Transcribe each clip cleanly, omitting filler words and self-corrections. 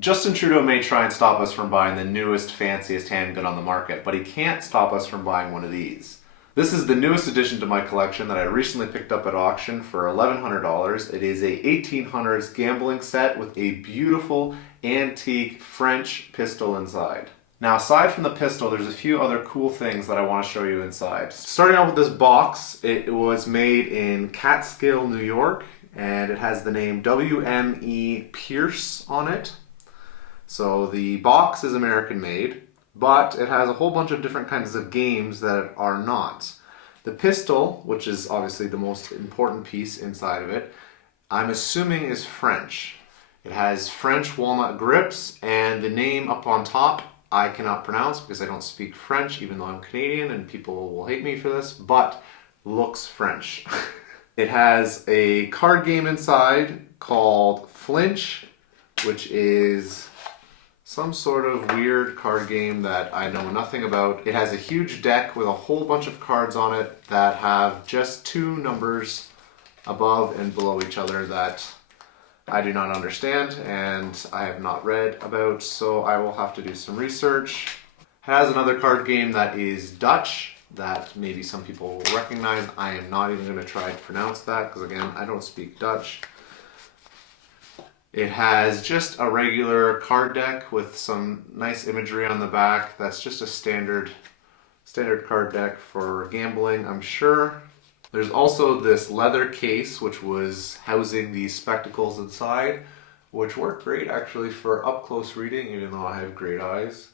Justin Trudeau may try and stop us from buying the newest, fanciest handgun on the market, but he can't stop us from buying one of these. This is the newest addition to my collection that I recently picked up at auction for $1,100. It is a 1800s gambling set with a beautiful antique French pistol inside. Now, aside from the pistol, there's a few other cool things that I want to show you inside. Starting out with this box, it was made in Catskill, New York, and it has the name W.M.E. Pierce on it. So the box is American made, but it has a whole bunch of different kinds of games that are not. The pistol, which is obviously the most important piece inside of it, I'm assuming is French. It has French walnut grips, and the name up on top I cannot pronounce because I don't speak French, even though I'm Canadian and people will hate me for this, but looks French. It has a card game inside called Flinch, which is some sort of weird card game that I know nothing about. It has a huge deck with a whole bunch of cards on it that have just two numbers above and below each other that I do not understand and I have not read about, so I will have to do some research. It has another card game that is Dutch that maybe some people will recognize. I am not even going to try to pronounce that because, again, I don't speak Dutch. It has just a regular card deck with some nice imagery on the back. That's just a standard card deck for gambling, I'm sure. There's also this leather case which was housing these spectacles inside, which worked great actually for up close reading, even though I have great eyes.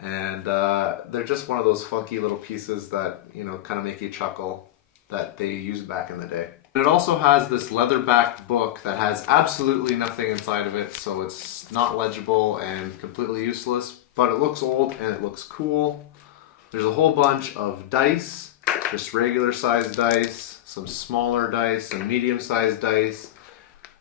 And they're just one of those funky little pieces that, you know, kind of make you chuckle that they used back in the day. It also has this leather-backed book that has absolutely nothing inside of it, so it's not legible and completely useless, but it looks old and it looks cool. There's a whole bunch of dice, just regular sized dice, some smaller dice, some medium-sized dice,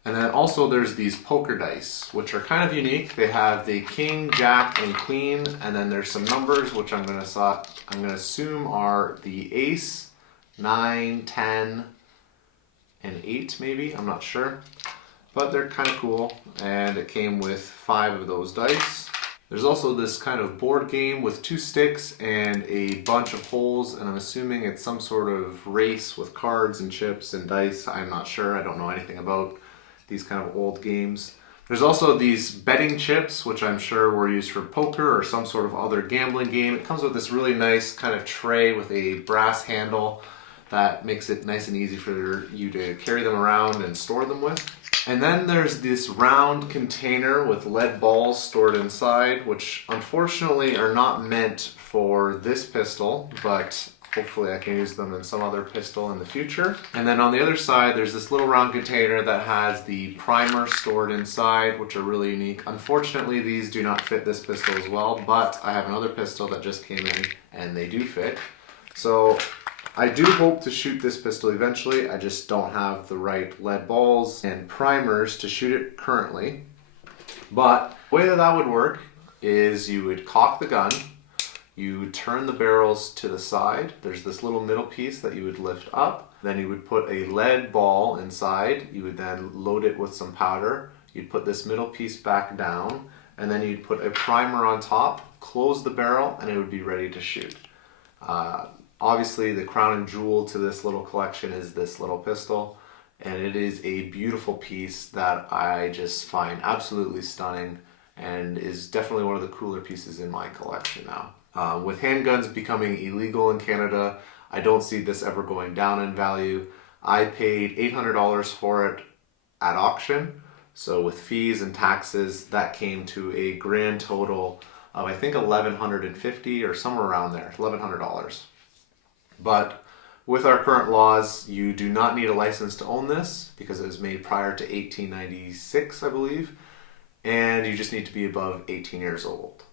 and then also there's these poker dice, which are kind of unique. They have the king, jack, and queen, and then there's some numbers, which I'm going to assume are the ace, 9, 10, and 8 maybe, I'm not sure, but they're kind of cool, and it came with 5 of those dice. There's also this kind of board game with 2 sticks and a bunch of holes, and I'm assuming it's some sort of race with cards and chips and dice. I'm not sure, I don't know anything about these kind of old games. There's also these betting chips, which I'm sure were used for poker or some sort of other gambling game. It comes with this really nice kind of tray with a brass handle that makes it nice and easy for you to carry them around and store them with. And then there's this round container with lead balls stored inside, which unfortunately are not meant for this pistol, but hopefully I can use them in some other pistol in the future. And then on the other side, there's this little round container that has the primer stored inside, which are really unique. Unfortunately, these do not fit this pistol as well, but I have another pistol that just came in and they do fit. So I do hope to shoot this pistol eventually. I just don't have the right lead balls and primers to shoot it currently. But the way that would work is you would cock the gun, you would turn the barrels to the side. There's this little middle piece that you would lift up. Then you would put a lead ball inside. You would then load it with some powder. You'd put this middle piece back down, and then you'd put a primer on top, close the barrel, and it would be ready to shoot. Obviously, the crown and jewel to this little collection is this little pistol, and it is a beautiful piece that I just find absolutely stunning and is definitely one of the cooler pieces in my collection now. With handguns becoming illegal in Canada, I don't see this ever going down in value. I paid $800 for it at auction, so with fees and taxes, that came to a grand total of I think $1,150 or somewhere around there, $1,100. But with our current laws, you do not need a license to own this because it was made prior to 1896, I believe, and you just need to be above 18 years old.